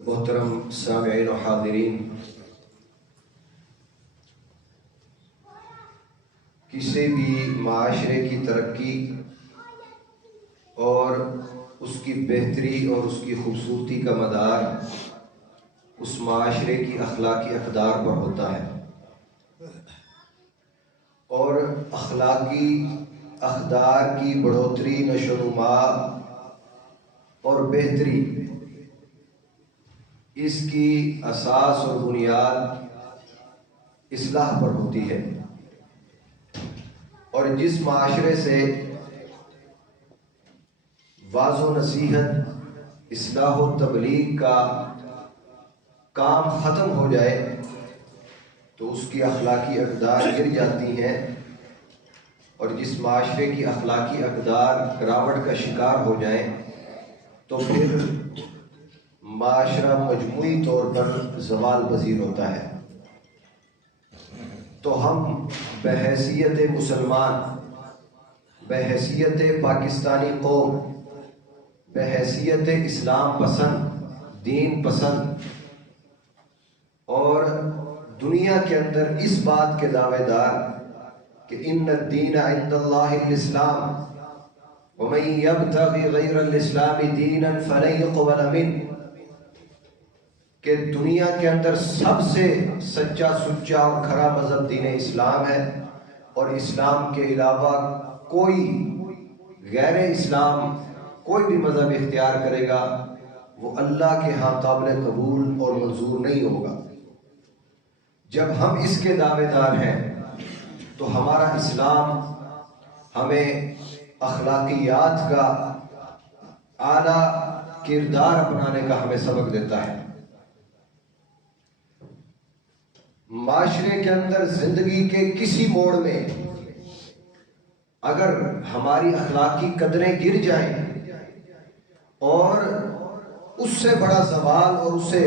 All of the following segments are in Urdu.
محترم سامعین و حاضرین، کسی بھی معاشرے کی ترقی اور اس کی بہتری اور اس کی خوبصورتی کا مدار اس معاشرے کی اخلاقی اقدار پر ہوتا ہے، اور اخلاقی اقدار کی بڑھوتری، نشو و نما اور بہتری، اس کی اساس اور بنیاد اصلاح پر ہوتی ہے۔ اور جس معاشرے سے واعظ و نصیحت، اصلاح و تبلیغ کا کام ختم ہو جائے تو اس کی اخلاقی اقدار گر جاتی ہیں، اور جس معاشرے کی اخلاقی اقدار گراوٹ کا شکار ہو جائیں تو پھر معاشرہ مجموعی طور پر زوال پذیر ہوتا ہے۔ تو ہم بحیثیت مسلمان، بحیثیت پاکستانی قوم، بحیثیت اسلام پسند، دین پسند، اور دنیا کے اندر اس بات کے دعوے دار کہ ان الدین عند اللہ الاسلام ومن یبتغی غیر الاسلام دینا فلن یقبل منہ، کہ دنیا کے اندر سب سے سچا، سچا اور کھرا مذہب دین اسلام ہے، اور اسلام کے علاوہ کوئی غیر اسلام کوئی بھی مذہب اختیار کرے گا وہ اللہ کے ہاں قابل قبول اور منظور نہیں ہوگا۔ جب ہم اس کے دعوے دار ہیں تو ہمارا اسلام ہمیں اخلاقیات کا اعلیٰ کردار اپنانے کا ہمیں سبق دیتا ہے۔ معاشرے کے اندر زندگی کے کسی موڑ میں اگر ہماری اخلاقی قدریں گر جائیں اور اس سے بڑا زوال اور اس سے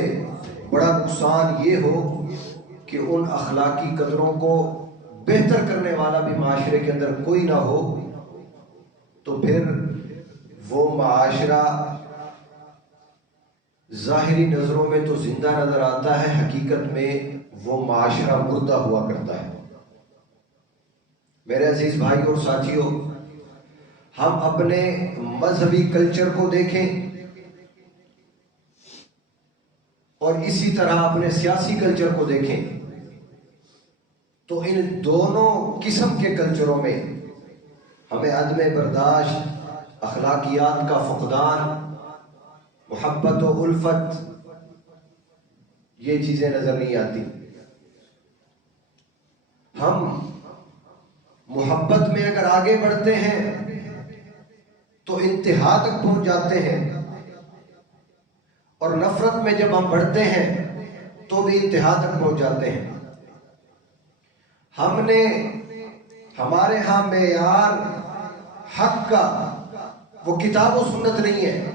بڑا نقصان یہ ہو کہ ان اخلاقی قدروں کو بہتر کرنے والا بھی معاشرے کے اندر کوئی نہ ہو، تو پھر وہ معاشرہ ظاہری نظروں میں تو زندہ نظر آتا ہے، حقیقت میں وہ معاشرہ مردہ ہوا کرتا ہے۔ میرے عزیز بھائی اور ساتھیوں، ہم اپنے مذہبی کلچر کو دیکھیں اور اسی طرح اپنے سیاسی کلچر کو دیکھیں تو ان دونوں قسم کے کلچروں میں ہمیں عدم برداشت، اخلاقیات کا فقدان، محبت و الفت، یہ چیزیں نظر نہیں آتی۔ ہم محبت میں اگر آگے بڑھتے ہیں تو انتہا تک پہنچ جاتے ہیں، اور نفرت میں جب ہم بڑھتے ہیں تو بھی انتہا تک پہنچ جاتے ہیں۔ ہم نے ہمارے ہاں معیار حق کا وہ کتاب و سنت نہیں ہے،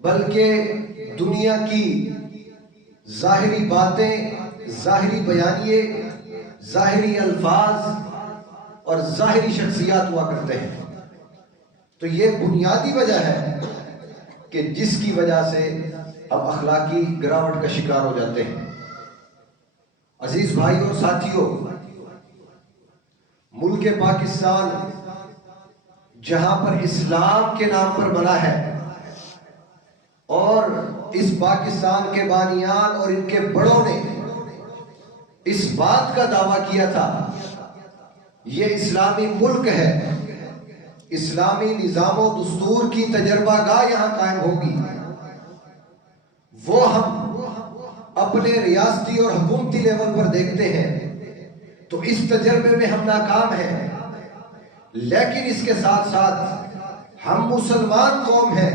بلکہ دنیا کی ظاہری باتیں، ظاہری بیانیے، ظاہری الفاظ اور ظاہری شخصیات ہوا کرتے ہیں۔ تو یہ بنیادی وجہ ہے کہ جس کی وجہ سے ہم اخلاقی گراوٹ کا شکار ہو جاتے ہیں۔ عزیز بھائی اور ساتھیوں، ملک پاکستان جہاں پر اسلام کے نام پر بنا ہے، اور اس پاکستان کے بانیان اور ان کے بڑوں نے اس بات کا دعویٰ کیا تھا یہ اسلامی ملک ہے، اسلامی نظام و دستور کی تجربہ گاہ یہاں قائم ہوگی، وہ ہم اپنے ریاستی اور حکومتی لیول پر دیکھتے ہیں تو اس تجربے میں ہم ناکام ہیں، لیکن اس کے ساتھ ساتھ ہم مسلمان قوم ہیں،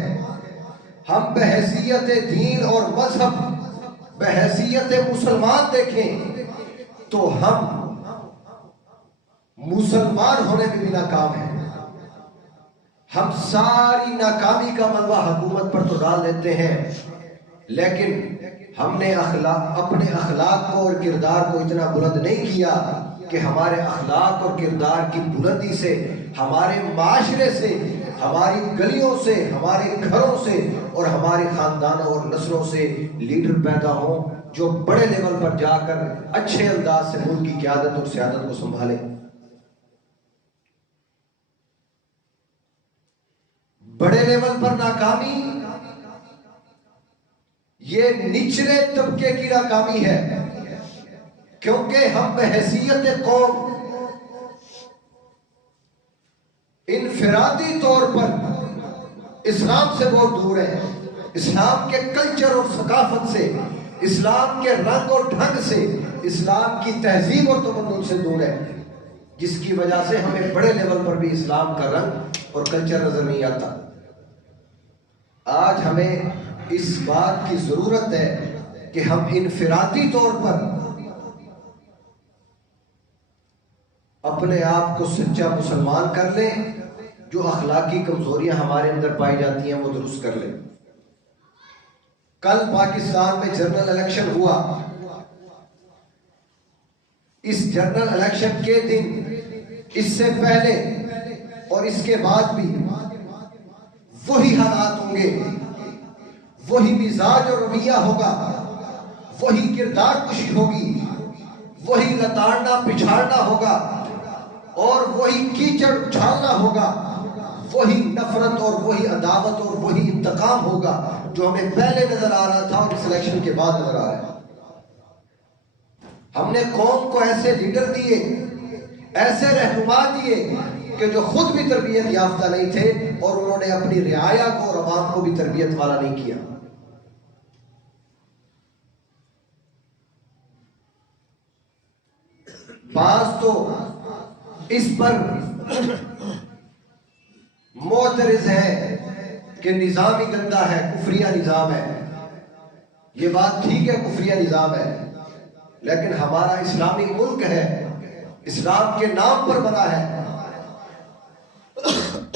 ہم بحیثیت دین اور مذہب، بحیثیت مسلمان دیکھیں تو ہم مسلمان ہونے میں بھی ناکام ہیں۔ ہم ساری ناکامی کا ملبہ حکومت پر تو ڈال دیتے ہیں، لیکن ہم نے اپنے اخلاق کو اور کردار کو اتنا بلند نہیں کیا کہ ہمارے اخلاق اور کردار کی بلندی سے، ہمارے معاشرے سے، ہماری گلیوں سے، ہمارے گھروں سے اور ہمارے خاندانوں اور نسلوں سے لیڈر پیدا ہوں جو بڑے لیول پر جا کر اچھے انداز سے ملک کی قیادت اور سیادت کو سنبھالے۔ بڑے لیول پر ناکامی یہ نچلے طبقے کی ناکامی ہے، کیونکہ ہم بحیثیت قوم انفرادی طور پر اسلام سے بہت دور ہے، اسلام کے کلچر اور ثقافت سے، اسلام کے رنگ اور ڈھنگ سے، اسلام کی تہذیب اور تمدن سے دور ہے، جس کی وجہ سے ہمیں بڑے لیول پر بھی اسلام کا رنگ اور کلچر نظر نہیں آتا۔ آج ہمیں اس بات کی ضرورت ہے کہ ہم انفرادی طور پر اپنے آپ کو سچا مسلمان کر لیں، جو اخلاقی کمزوریاں ہمارے اندر پائی جاتی ہیں وہ درست کر لیں۔ کل پاکستان میں جنرل الیکشن ہوا، اس جنرل الیکشن کے دن، اس سے پہلے اور اس کے بعد بھی وہی حالات ہوں گے، وہی مزاج اور رویہ ہوگا، وہی کردار کشی ہوگی، وہی لتاڑنا پچھاڑنا ہوگا اور وہی کیچڑ اچھالنا ہوگا، وہی نفرت اور وہی عداوت اور وہی انتقام ہوگا جو ہمیں پہلے نظر آ رہا تھا اور اس الیکشن کے بعد نظر آ رہا ہے۔ ہم نے قوم کو ایسے لیڈر دیے، ایسے رہنما دیے کہ جو خود بھی تربیت یافتہ نہیں تھے اور انہوں نے اپنی رعایا کو اور عوام کو بھی تربیت والا نہیں کیا۔ بعض تو اس پر معترض ہے کہ نظام ہی گندا ہے، کفریہ نظام ہے۔ یہ بات ٹھیک ہے، کفریہ نظام ہے، لیکن ہمارا اسلامی ملک ہے، اسلام کے نام پر بنا ہے۔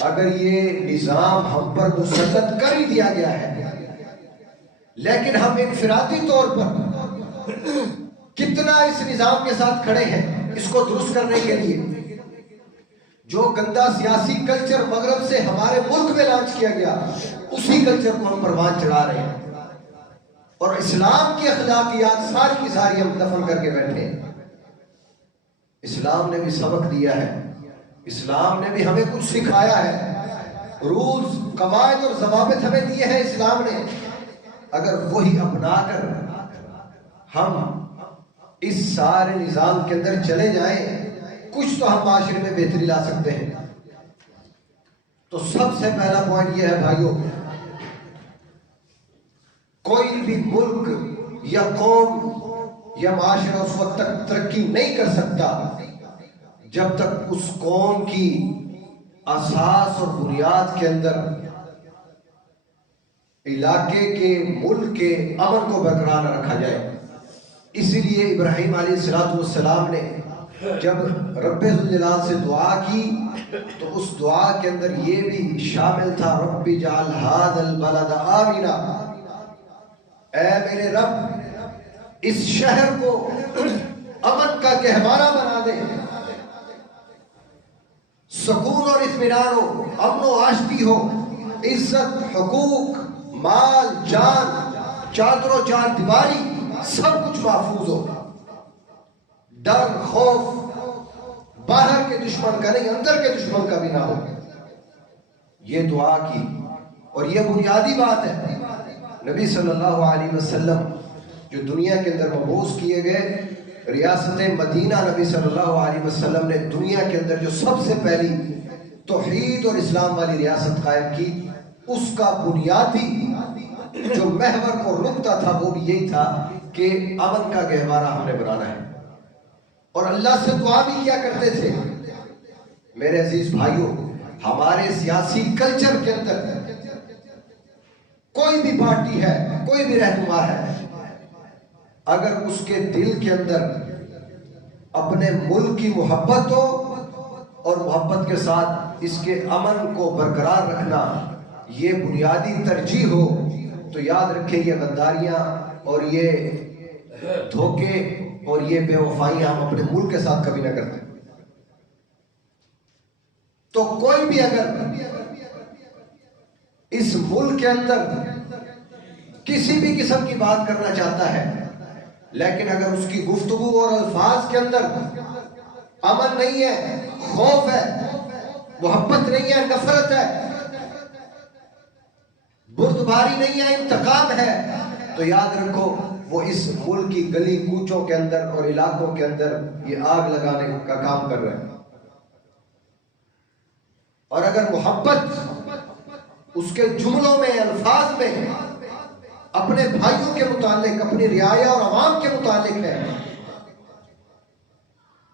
اگر یہ نظام ہم پر مسلط کر ہی دیا گیا ہے، لیکن ہم انفرادی طور پر کتنا اس نظام کے ساتھ کھڑے ہیں اس کو درست کرنے کے لیے۔ جو گندا سیاسی کلچر مغرب سے ہمارے ملک میں لانچ کیا گیا، اسی کلچر کو ہم پروان چڑھا رہے ہیں اور اسلام کی اخلاقیات ساری کی ساری ہم دفن کر کے بیٹھے ہیں۔ اسلام نے بھی سبق دیا ہے، اسلام نے بھی ہمیں کچھ سکھایا ہے، رولز، قواعد اور ضوابط ہمیں دیے ہیں اسلام نے۔ اگر وہی اپنا کر ہم اس سارے نظام کے اندر چلے جائیں، کچھ تو ہم معاشرے میں بہتری لا سکتے ہیں۔ تو سب سے پہلا پوائنٹ یہ ہے بھائیوں، کوئی بھی ملک یا قوم یا معاشرہ اس وقت تک ترقی نہیں کر سکتا جب تک اس قوم کی اساس اور بنیاد کے اندر علاقے کے، ملک کے امن کو برقرار نہ رکھا جائے۔ اسی لیے ابراہیم علیہ السلام نے جب رب ذوالجلال سے دعا کی تو اس دعا کے اندر یہ بھی شامل تھا، رب اجعل ھذا البلد آمنا، اے میرے رب اس شہر کو امن کا گہوارہ بنا دے، سکون اور اطمینان ہو، امن و آشتی ہو، عزت، حقوق، مال، جان، چادر و چار دیواری سب کچھ محفوظ ہو، ڈر، خوف باہر کے دشمن کا نہیں، اندر کے دشمن کا بھی نہ ہو۔ یہ دعا کی، اور یہ بنیادی بات ہے۔ نبی صلی اللہ علیہ وسلم جو دنیا کے اندر مبعوث کیے گئے، ریاست مدینہ نبی صلی اللہ علیہ وسلم نے دنیا کے اندر جو سب سے پہلی توحید اور اسلام والی ریاست قائم کی، اس کا بنیادی جو محور اور نقطہ تھا وہ بھی یہی تھا کہ امن کا گہوارہ ہم نے بنانا ہے، اور اللہ سے دعا بھی کیا کرتے تھے۔ میرے عزیز بھائیوں، ہمارے سیاسی کلچر کے اندر کوئی بھی پارٹی ہے، کوئی بھی رہنما ہے، اگر اس کے دل کے اندر اپنے ملک کی محبت ہو اور محبت کے ساتھ اس کے امن کو برقرار رکھنا یہ بنیادی ترجیح ہو، تو یاد رکھیں یہ غداریاں اور یہ دھوکے اور یہ بے وفائیاں ہم اپنے ملک کے ساتھ کبھی نہ کرتے۔ تو کوئی بھی اگر اس ملک کے اندر کسی بھی قسم کی بات کرنا چاہتا ہے، لیکن اگر اس کی گفتگو اور الفاظ کے اندر امن نہیں ہے، خوف ہے، محبت نہیں ہے، نفرت ہے، بردباری نہیں ہے، انتقام ہے، تو یاد رکھو وہ اس ملک کی گلی کوچوں کے اندر اور علاقوں کے اندر یہ آگ لگانے کا کام کر رہے ہیں۔ اور اگر محبت اس کے جملوں میں، الفاظ میں اپنے بھائیوں کے متعلق، اپنی رعایا اور عوام کے متعلق ہے،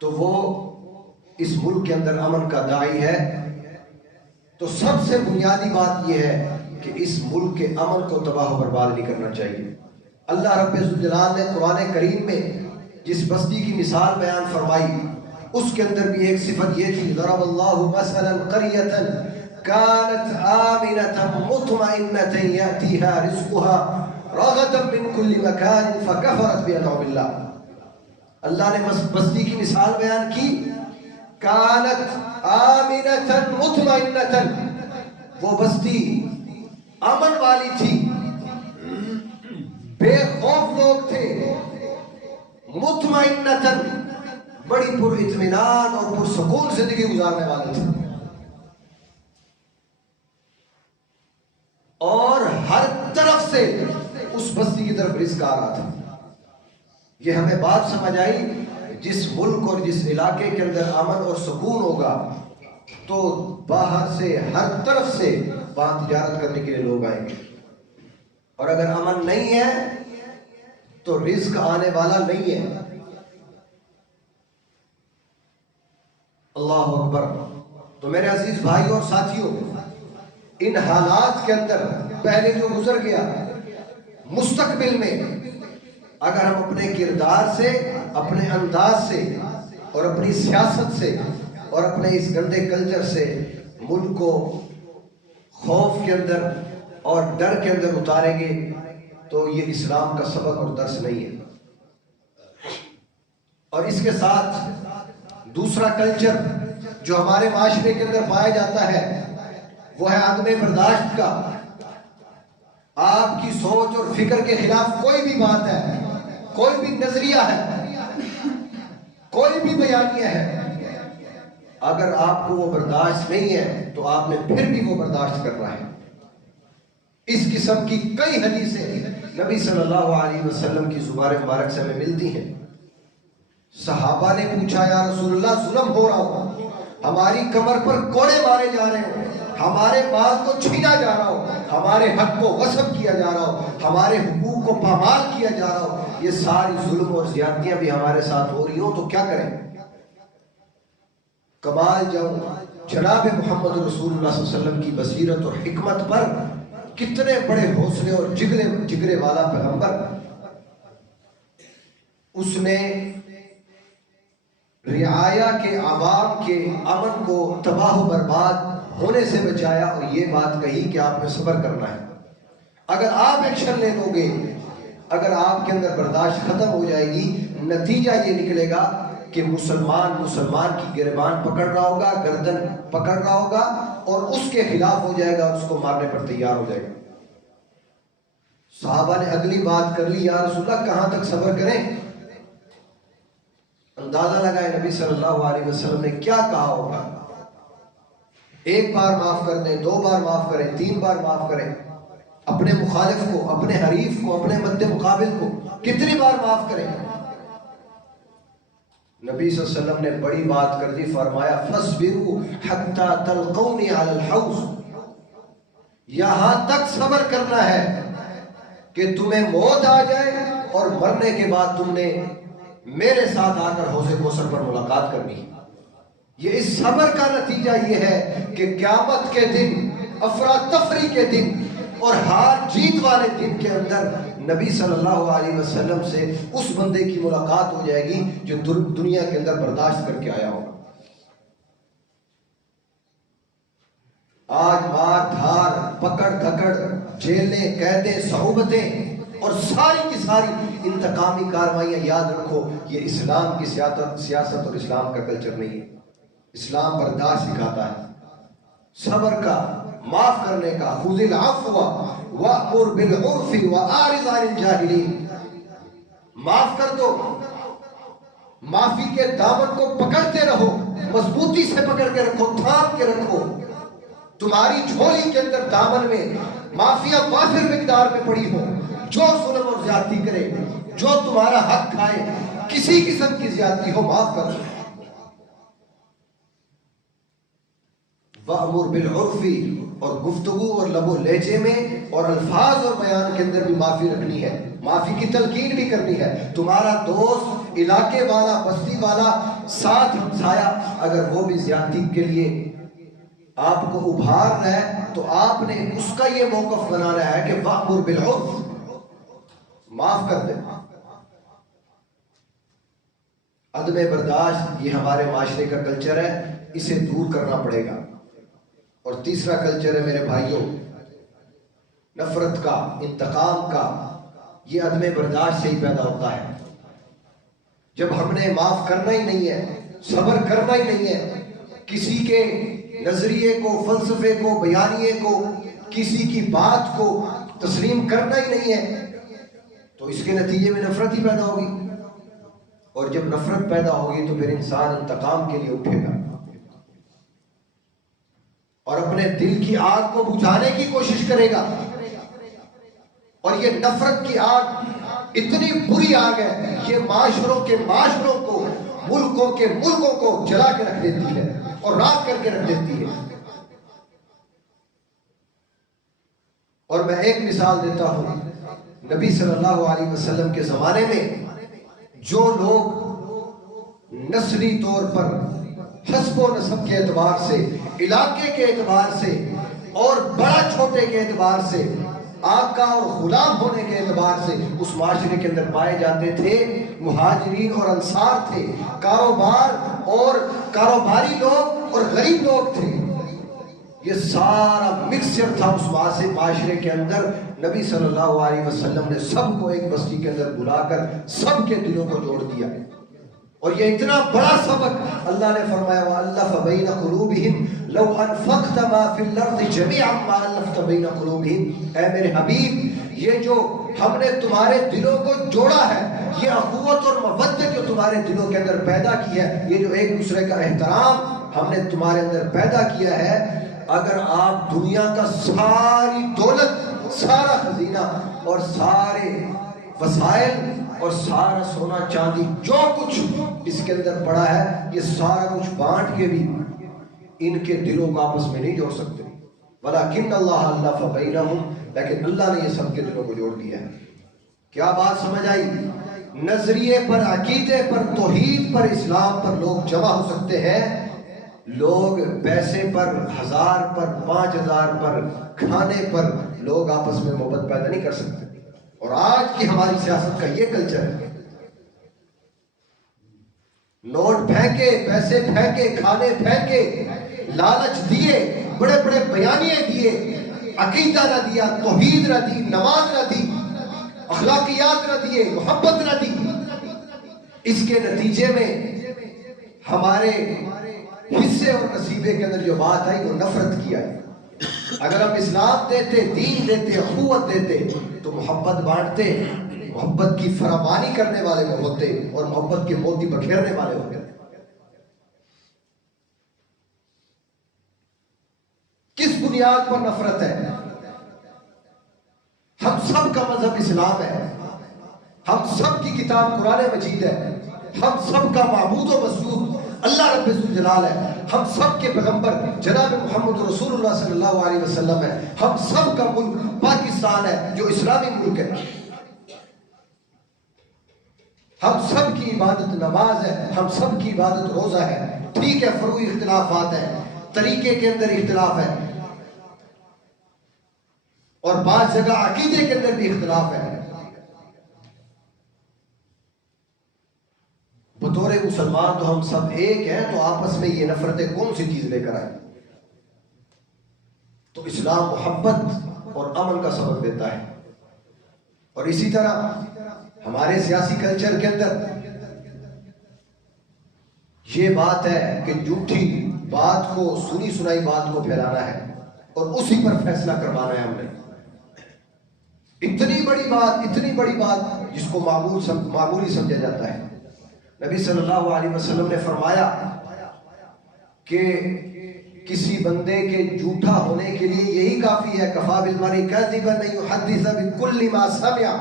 تو وہ اس ملک کے اندر امن کا داعی ہے۔ تو سب سے بنیادی بات یہ ہے کہ اس ملک کے امن کو تباہ و برباد نہیں کرنا چاہیے۔ اللہ رب الجلال نے قرآن کریم میں جس بستی کی مثال بیان فرمائی، اس کے اندر بھی ایک صفت یہ تھی، ضرب اللہ مثلا قریۃ كانت آمنة مطمئنة يأتيها رزقها رغدا من كل مكان فكفرت بأنعم الله۔ اللہ نے بستی کی مثال بیان کی، كانت آمنة مطمئنة، وہ بستی امن والی تھی، بے خوف لوگ تھے، مطمئنة، بڑی پر اطمینان اور پر سکون زندگی گزارنے والے تھے، اور ہر طرف سے اس بستی کی طرف رزق آ رہا تھا۔ یہ ہمیں بات سمجھ آئی، جس ملک اور جس علاقے کے اندر امن اور سکون ہوگا تو باہر سے ہر طرف سے وہاں تجارت کرنے کے لیے لوگ آئیں گے، اور اگر امن نہیں ہے تو رزق آنے والا نہیں ہے۔ اللہ اکبر۔ تو میرے عزیز بھائی اور ساتھیوں، ان حالات کے اندر پہلے جو گزر گیا، مستقبل میں اگر ہم اپنے کردار سے، اپنے انداز سے اور اپنی سیاست سے اور اپنے اس گندے کلچر سے ملک کو خوف کے اندر اور ڈر کے اندر اتاریں گے تو یہ اسلام کا سبق اور درس نہیں ہے۔ اور اس کے ساتھ دوسرا کلچر جو ہمارے معاشرے کے اندر پایا جاتا ہے وہ ہے عدم برداشت کا۔ آپ کی سوچ اور فکر کے خلاف کوئی بھی بات ہے، کوئی بھی نظریہ ہے، کوئی بھی بیانیہ ہے، اگر آپ کو وہ برداشت نہیں ہے تو آپ نے پھر بھی وہ برداشت کرنا ہے۔ اس قسم کی کئی حدیثیں نبی صلی اللہ علیہ وسلم کی زبان مبارک سے ہمیں ملتی ہیں۔ صحابہ نے پوچھا، یا رسول اللہ ظلم ہو رہا ہو، ہماری کمر پر کوڑے مارے جا رہے ہو، ہمارے مال کو چھینا جا رہا ہو، ہمارے حق کو غصب کیا جا رہا ہو، ہمارے حقوق کو پامال کیا جا رہا ہو، یہ ساری ظلم اور زیادتیاں بھی ہمارے ساتھ ہو رہی ہوں تو کیا کریں؟ کمال جاؤں جناب محمد رسول اللہ صلی اللہ علیہ وسلم کی بصیرت اور حکمت پر، کتنے بڑے حوصلے اور جگرے والا پیغمبر، اس نے رعایا کے، عوام کے امن کو تباہ و برباد ہونے سے بچایا، اور یہ بات کہی کہ آپ نے صبر کرنا ہے۔ اگر آپ ایکشن لے لو گے، اگر آپ کے اندر برداشت ختم ہو جائے گی، نتیجہ یہ نکلے گا کہ مسلمان کی گریبان پکڑ رہا ہوگا، گردن پکڑ رہا ہوگا اور اس کے خلاف ہو جائے گا، اس کو مارنے پر تیار ہو جائے گا۔ صحابہ نے اگلی بات کر لی، یا رسول اللہ کہاں تک صبر کریں؟ اندازہ لگائے نبی صلی اللہ علیہ وسلم نے کیا کہا ہوگا۔ ایک بار معاف کر دیں، 2 بار معاف کریں، 3 بار معاف کریں، اپنے مخالف کو، اپنے حریف کو، اپنے مد مقابل کو کتنی بار معاف کریں؟ نبی صلی اللہ علیہ وسلم نے بڑی بات کر دی، فرمایا فَاصْبِرُوا حَتَّى تَلْقَوْنِ عَلَى الْحَوْضِ، یہاں تک صبر کرنا ہے کہ تمہیں موت آ جائے اور مرنے کے بعد تم نے میرے ساتھ آ کر حوض کوثر پر ملاقات کرنی۔ یہ اس صبر کا نتیجہ یہ ہے کہ قیامت کے دن، افراتفری کے دن اور ہار جیت والے دن کے اندر نبی صلی اللہ علیہ وسلم سے اس بندے کی ملاقات ہو جائے گی جو دنیا کے اندر برداشت کر کے آیا ہوگا۔ آج مار دھار، پکڑ دھکڑ، جیلیں، قیدیں، صعوبتیں اور ساری کی ساری انتقامی کارروائیاں، یاد رکھو یہ اسلام کی سیاست اور اسلام کا کلچر نہیں ہے۔ اسلام برداشت سکھاتا ہے، صبر کا، معاف کرنے کا. خذ العفو وأمر بالعرف وأعرض عن الجاہلین. معاف کر دو، معافی کے دامن کو پکڑتے رہو، مضبوطی سے پکڑ کے رکھو، تھام کے رکھو. تمہاری جھولی کے اندر دامن میں معافیاں وافر مقدار میں پڑی ہو. جو ظلم اور زیادتی کرے، جو تمہارا حق کھائے، کسی قسم کی زیادتی ہو، معاف کر دو. وَأْمُرْ بِالْعُرْفِ، اور گفتگو اور لب و لہجے میں اور الفاظ اور بیان کے اندر بھی معافی رکھنی ہے، معافی کی تلقین بھی کرنی ہے. تمہارا دوست، علاقے والا، بستی والا، ساتھ ہمسایا، اگر وہ بھی زیادتی کے لیے آپ کو ابھار رہا ہے تو آپ نے اس کا یہ موقف بنانا ہے کہ وَأْمُرْ بِالْعُرْفِ، معاف کر دے. عدم برداشت یہ ہمارے معاشرے کا کلچر ہے، اسے دور کرنا پڑے گا. اور تیسرا کلچر ہے میرے بھائیوں، نفرت کا، انتقام کا. یہ عدم برداشت سے ہی پیدا ہوتا ہے. جب ہم نے معاف کرنا ہی نہیں ہے، صبر کرنا ہی نہیں ہے، کسی کے نظریے کو، فلسفے کو، بیانیے کو، کسی کی بات کو تسلیم کرنا ہی نہیں ہے، تو اس کے نتیجے میں نفرت ہی پیدا ہوگی. اور جب نفرت پیدا ہوگی تو پھر انسان انتقام کے لیے اٹھے گا اور اپنے دل کی آگ کو بجھانے کی کوشش کرے گا. اور یہ نفرت کی آگ اتنی بری آگ ہے، یہ معاشروں کو، ملکوں کو جلا کے رکھ دیتی ہے اور راکھ کر کے رکھ دیتی ہے. اور میں ایک مثال دیتا ہوں. نبی صلی اللہ علیہ وسلم کے زمانے میں جو لوگ نسلی طور پر، حسب و نسب کے اعتبار سے، علاقے کے اعتبار سے اور بڑا چھوٹے کے اعتبار سے، آقا اور غلام ہونے کے اعتبار سے اس معاشرے کے اندر پائے جاتے تھے، مہاجرین اور انصار تھے. کاروبار اور کاروباری لوگ اور غریب لوگ تھے. یہ سارا مکسچر تھا اس معاشرے کے اندر. نبی صلی اللہ علیہ وسلم نے سب کو ایک بستی کے اندر بلا کر سب کے دلوں کو جوڑ دیا. اور یہ اتنا بڑا سبق اللہ نے فرمایا وَأَلَّفَ بَيْنَ قُلُوبِهِمْ لَوْ أَنفَقْتَ مَا فِي الْأَرْضِ جَمِيعًا مَا أَلَّفْتَ بَيْنَ قُلُوبِهِمْ. اے میرے حبیب، یہ جو ہم نے تمہارے دلوں کو جوڑا ہے، یہ اخوت اور محبت جو تمہارے دلوں کے اندر پیدا کی ہے، یہ جو ایک دوسرے کا احترام ہم نے تمہارے اندر پیدا کیا ہے، اگر آپ دنیا کا ساری دولت، سارا خزینہ اور سارے وسائل اور سارا سونا چاندی جو کچھ اس کے اندر پڑا ہے، یہ سارا کچھ بانٹ کے بھی ان کے دلوں کو آپس میں نہیں جوڑ سکتے. وَلَكِنَّ اللَّهَ أَلَّفَ بَيْنَهُمْ، لیکن اللہ نے یہ سب کے دلوں کو جوڑ دیا ہے. کیا بات سمجھ آئی؟ نظریے پر، عقیدے پر، توحید پر، اسلام پر لوگ جمع ہو سکتے ہیں. لوگ پیسے پر، 1000 پر، 5000 پر، کھانے پر لوگ آپس میں محبت پیدا نہیں کر سکتے. اور آج کی ہماری سیاست کا یہ کلچر ہے. نوٹ پھینکے، پیسے پھینکے، کھانے پھینکے، لالچ دیے، بڑے بڑے بیانیے دیے، عقیدہ نہ دیا، توحید نہ دی، نماز نہ دی، اخلاقیات نہ دیے، محبت نہ دی. اس کے نتیجے میں ہمارے حصے اور نصیبے کے اندر جو بات آئی وہ نفرت کی آئی. اگر ہم اسلام دیتے، دین دیتے، اخوت دیتے تو محبت بانٹتے، محبت کی فراوانی کرنے والے ہوتے اور محبت کے موتی بکھیرنے والے ہوتے. کس بنیاد پر نفرت ہے؟ ہم سب کا مذہب اسلام ہے، ہم سب کی کتاب قرآن مجید ہے، ہم سب کا معبود و مسجود اللہ رب الجلال ہے، ہم سب کے پیغمبر جناب محمد رسول اللہ صلی اللہ علیہ وسلم ہے، ہم سب کا ملک پاکستان ہے جو اسلامی ملک ہے، ہم سب کی عبادت نماز ہے، ہم سب کی عبادت روزہ ہے. ٹھیک ہے، فروعی اختلافات ہیں، طریقے کے اندر اختلاف ہے، اور بعض جگہ عقیدے کے اندر بھی اختلاف ہے. بطور مسلمان تو ہم سب ایک ہیں، تو آپس میں یہ نفرتیں کون سی چیز لے کر آئیں؟ تو اسلام محبت اور امن کا سبق دیتا ہے. اور اسی طرح ہمارے سیاسی کلچر کے اندر یہ بات ہے کہ جھوٹی بات کو، سنی سنائی بات کو پھیلانا ہے. اور اسی پر فیصلہ کروانا ہے ہم نے. اتنی بڑی بات جس کو معمولی سمجھا جاتا ہے. نبی صلی اللہ علیہ وسلم نے فرمایا کہ کسی بندے کے جھوٹا ہونے کے لیے یہی کافی ہے، کفا بالمرء کذبا ان یحدث بكل ما سمع،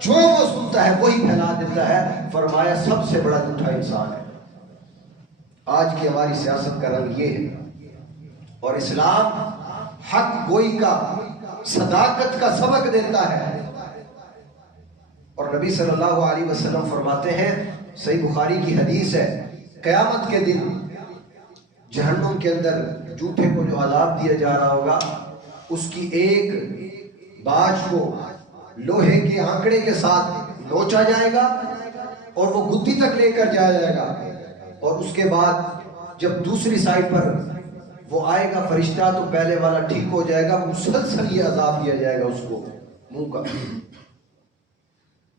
جو وہ سنتا ہے وہی پھیلا دیتا ہے. فرمایا سب سے بڑا جھوٹا انسان ہے. آج کی ہماری سیاست کا رنگ یہ ہے، اور اسلام حق گوئی کا، صداقت کا سبق دیتا ہے. اور نبی صلی اللہ علیہ وسلم فرماتے ہیں، صحیح بخاری کی حدیث ہے، قیامت کے دن جہنم کے اندر جھوٹے کو جو عذاب دیا جا رہا ہوگا، اس کی ایک باج کو لوہے کے آنکڑے کے ساتھ نوچا جائے گا اور وہ گدی تک لے کر جایا جائے گا. اور اس کے بعد جب دوسری سائڈ پر وہ آئے گا فرشتہ، تو پہلے والا ٹھیک ہو جائے گا، مسلسل یہ عذاب دیا جائے گا اس کو منہ کا.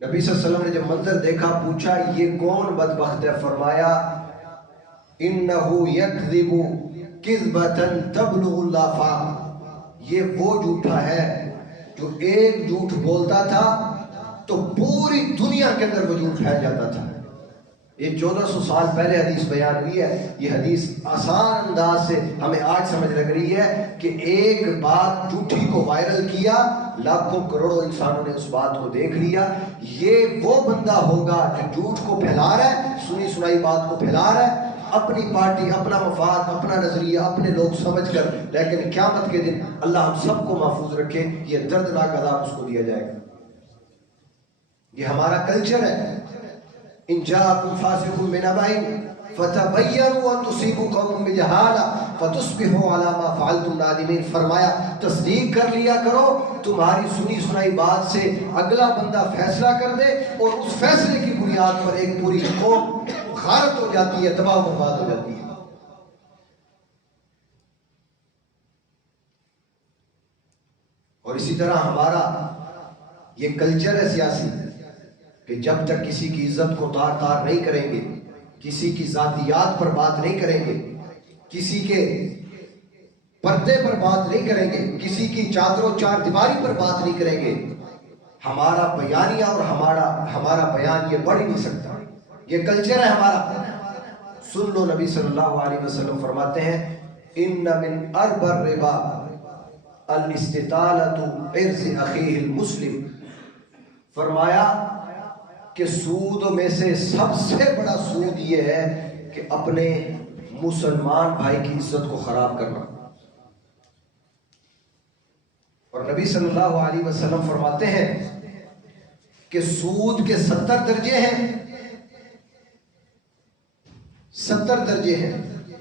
نبی صلی اللہ علیہ وسلم نے جب منظر دیکھا، پوچھا یہ کون بدبخت ہے؟ فرمایا انہو یکذب کذبۃ تبلغ الآفاق، یہ وہ جھوٹا ہے جو ایک جھوٹ بولتا تھا تو پوری دنیا کے اندر وہ جھوٹ پھیل جاتا تھا. یہ 1400 سال پہلے حدیث بیان ہوئی ہے. یہ حدیث آسان انداز سے ہمیں آج سمجھ لگ رہی ہے کہ ایک بات جھوٹی کو وائرل کیا، لاکھوں کروڑوں انسانوں نے اس بات کو دیکھ لیا. یہ وہ بندہ ہوگا جو جھوٹ کو پھیلا رہا ہے، سنی سنائی بات کو پھیلا رہا ہے، اپنی پارٹی، اپنا مفاد، اپنا نظریہ، اپنے لوگ سمجھ کر. لیکن قیامت کے دن اللہ ہم سب کو محفوظ رکھے، یہ دردناک عذاب اس کو دیا جائے گا. یہ ہمارا کلچر ہے. ان جاءکم فاسق بنبأ فتبینوا ان تصیبوا قوما بجہالہ فتصبحوا علی ما فعلتم نادمین. فرمایا تصدیق کر لیا کرو، تمہاری سنی سنائی بات سے اگلا بندہ فیصلہ کر دے اور اس فیصلے کی بنیاد پر ایک پوری قوم غارت ہو جاتی ہے، تباہ و برباد ہو جاتی ہے. اور اسی طرح ہمارا یہ کلچر ہے سیاسی کہ جب تک کسی کی عزت کو تار تار نہیں کریں گے، کسی کی ذاتیات پر بات نہیں کریں گے، کسی کے پردے پر بات نہیں کریں گے، کسی کی چادر و چار دیواری پر بات نہیں کریں گے، ہمارا بیانیہ اور ہمارا بیان یہ بڑھ ہی نہیں سکتا. یہ کلچر ہے ہمارا. سن لو، نبی صلی اللہ علیہ وسلم فرماتے ہیں ان من ارب الربا الاستطالۃ عرض اخیہ المسلم. فرمایا کہ سود میں سے سب سے بڑا سود یہ ہے کہ اپنے مسلمان بھائی کی عزت کو خراب کرنا. اور نبی صلی اللہ علیہ وسلم فرماتے ہیں کہ سود کے 70 درجے ہیں، 70 درجے ہیں.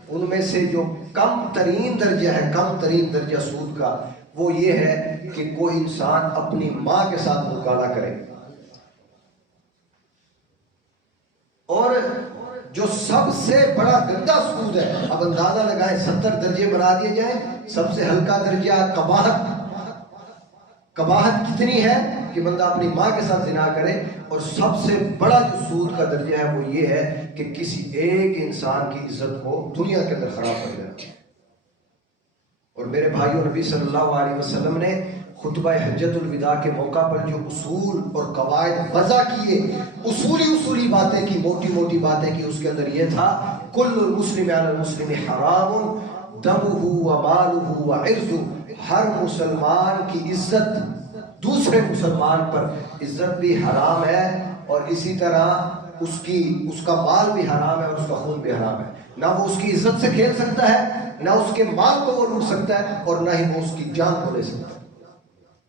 ان میں سے جو کم ترین درجہ ہے، کم ترین درجہ سود کا، وہ یہ ہے کہ کوئی انسان اپنی ماں کے ساتھ مکالمہ کرے. اور جو سب سے بڑا گندا سود ہے، اب اندازہ لگائیں، 70 درجے بنا دیے جائیں. سب سے ہلکا درجہ قباحت. قباحت کتنی ہے کہ بندہ اپنی ماں کے ساتھ زنا کرے. اور سب سے بڑا جو سود کا درجہ ہے وہ یہ ہے کہ کسی ایک انسان کی عزت کو دنیا کے اندر خراب کر دے. اور میرے بھائیوں، نبی صلی اللہ علیہ وسلم نے خطبہ حجت الوداع کے موقع پر جو اصول اور قواعد وضع کیے، اصولی باتیں کی، موٹی باتیں کی، اس کے اندر یہ تھا کل المسلم علی المسلم حرام دمہ ومالہ وعرضہ. ہر مسلمان کی عزت، دوسرے مسلمان پر عزت بھی حرام ہے، اور اسی طرح اس کا مال بھی حرام ہے اور اس کا خون بھی حرام ہے. نہ وہ اس کی عزت سے کھیل سکتا ہے، نہ اس کے مال کو وہ لوٹ سکتا ہے، اور نہ ہی وہ اس کی جان کو لے سکتا ہے.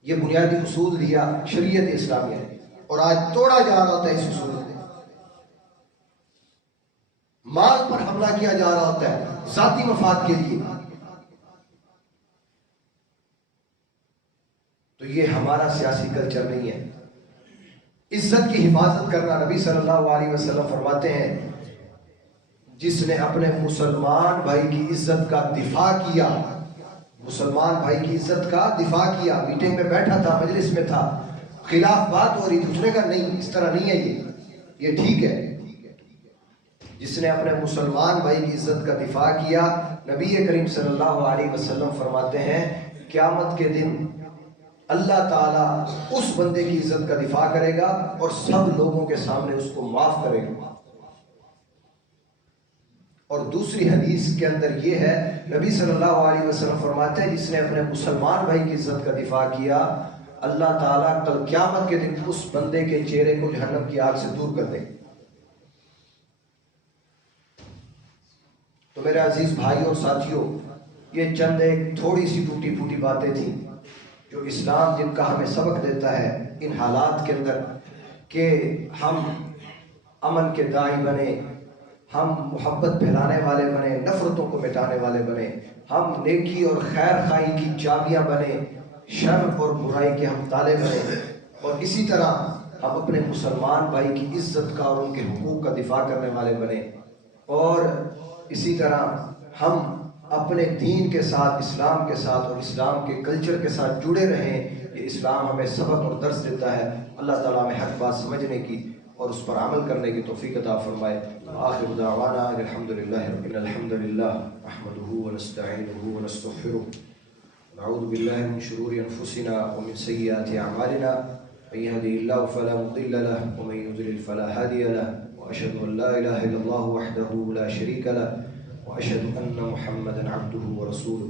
یہ بنیادی اصول دیا شریعت اسلامیہ نے، اور آج توڑا جا رہا ہوتا ہے اس اصول کو. مال پر حملہ کیا جا رہا ہوتا ہے ذاتی مفاد کے لیے. تو یہ ہمارا سیاسی کلچر نہیں ہے. عزت کی حفاظت کرنا، نبی صلی اللہ علیہ وسلم فرماتے ہیں جس نے اپنے مسلمان بھائی کی عزت کا دفاع کیا، مسلمان بھائی کی عزت کا دفاع کیا، میٹنگ میں بیٹھا تھا، مجلس میں تھا، خلاف بات ہو رہی تھی، اس نے کہا نہیں، اس طرح نہیں ہے، یہ ٹھیک ہے. جس نے اپنے مسلمان بھائی کی عزت کا دفاع کیا، نبی کریم صلی اللہ علیہ وسلم فرماتے ہیں قیامت کے دن اللہ تعالیٰ اس بندے کی عزت کا دفاع کرے گا اور سب لوگوں کے سامنے اس کو معاف کرے گا۔ اور دوسری حدیث کے اندر یہ ہے، نبی صلی اللہ علیہ وسلم فرماتے ہیں جس نے اپنے مسلمان بھائی کی عزت کا دفاع کیا، اللہ تعالیٰ کل قیامت کے دن اس بندے کے چہرے کو جہنم کی آگ سے دور کر دے گا۔ تو میرے عزیز بھائیوں اور ساتھیوں، یہ چند ایک تھوڑی سی ٹوٹی پھوٹی باتیں تھیں جو اسلام جن کا ہمیں سبق دیتا ہے ان حالات کے اندر کہ ہم امن کے داعی بنے، ہم محبت پھیلانے والے بنے، نفرتوں کو مٹانے والے بنے، ہم نیکی اور خیر خواہی کی چابیاں بنے، شر اور برائی کے ہم تالے بنے، اور اسی طرح ہم اپنے مسلمان بھائی کی عزت کا اور ان کے حقوق کا دفاع کرنے والے بنے، اور اسی طرح ہم اپنے دین کے ساتھ، اسلام کے ساتھ اور اسلام کے کلچر کے ساتھ جڑے رہیں۔ یہ اسلام ہمیں سبق اور درس دیتا ہے۔ اللہ تعالیٰ ہمیں حق بات سمجھنے کی اور اس پر عمل کرنے کی توفیق عطا فرمائے۔ آخر دعوانا الحمدللہ الحمدللہ نحمده ونستعینه ونستغفره نعوذ باللہ من شرور انفسنا ومن سیئات اعمالنا من يهده الله فلا مضل له ومن يضلل فلا هادي له واشهد ان لا اله الا الله وحده لا شريك له واشهد ان محمدا عبده ورسوله۔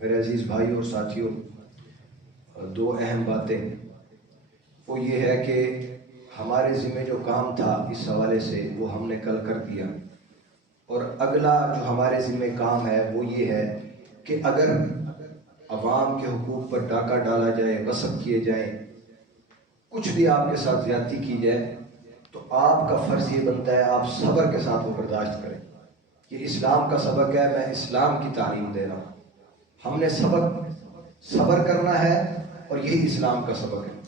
میرے عزیز بھائیوں اور ساتھیوں، دو اہم باتیں، وہ یہ ہے کہ ہمارے ذمہ جو کام تھا اس حوالے سے وہ ہم نے کل کر دیا، اور اگلا جو ہمارے ذمہ کام ہے وہ یہ ہے کہ اگر عوام کے حقوق پر ڈاکہ ڈالا جائے، غصب کیے جائیں، کچھ بھی آپ کے ساتھ زیادتی کی جائے، تو آپ کا فرض یہ بنتا ہے آپ صبر کے ساتھ وہ برداشت کریں۔ یہ اسلام کا سبق ہے، میں اسلام کی تعلیم دے رہا ہوں۔ ہم نے صبر کرنا ہے اور یہی اسلام کا سبق ہے۔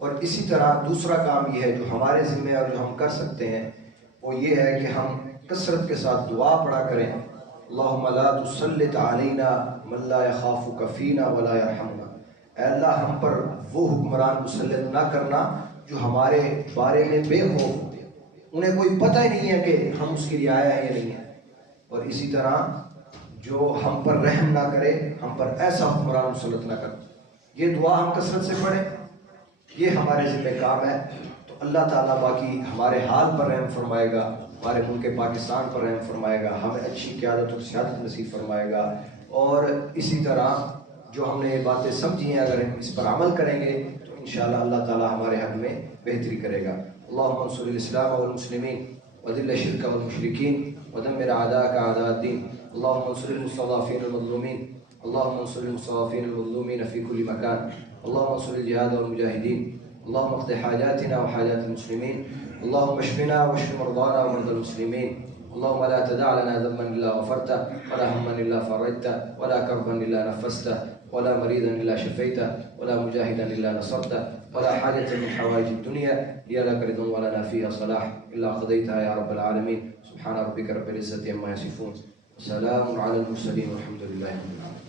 اور اسی طرح دوسرا کام یہ ہے جو ہمارے ذمہ اور جو ہم کر سکتے ہیں وہ یہ ہے کہ ہم کثرت کے ساتھ دعا پڑھا کریں، اللہم لا تسلط علینا من لا یخافک فینا ولا یرحمنا۔ اے اللہ ہم پر وہ حکمران مسلط نہ کرنا جو ہمارے بارے میں بے خوف ہوتے ہیں، انہیں کوئی پتہ ہی نہیں ہے کہ ہم اس کی رعایا ہے یا نہیں ہے، اور اسی طرح جو ہم پر رحم نہ کرے، ہم پر ایسا حکمران مسلط نہ کرے۔ یہ دعا ہم کثرت سے پڑھیں، یہ ہمارے ذمہ کام ہے۔ تو اللہ تعالیٰ باقی ہمارے حال پر رحم فرمائے گا، ہمارے ملک پاکستان پر رحم فرمائے گا، ہمیں اچھی قیادت اور سیادت نصیب فرمائے گا، اور اسی طرح جو ہم نے یہ باتیں سمجھی ہیں اگر ہم اس پر عمل کریں گے تو انشاءاللہ اللہ تعالیٰ ہمارے حق میں بہتری کرے گا۔ اللہم انصر الاسلام والمسلمین وذل الشرک والمشرکین ودمر اعداءک اعداء الدین، اللہم انصر المستضعفین المظلومین، اللہم انصر المستضعفین المظلومین فی کل مکان، اللہم انصر الجہاد والمجاہدین، اللہم اقض حاجاتنا وحاجات المسلمین، اللہم اشفنا واشف مرضانا ومرضى المسلمین، اللهم لا تدع لنا ذنبا الا غفرته ولا هما الا فرجته ولا كربا الا نفسته ولا مريضا الا شفيته ولا مجاهدا الا نصرته ولا حاجة من حوائج الدنيا هي لك رضا ولنا فيها صلاح الا قضيتها يا رب العالمين۔ سبحان ربك رب العزة عما يصفون وسلام على المرسلين والحمد لله رب العالمين۔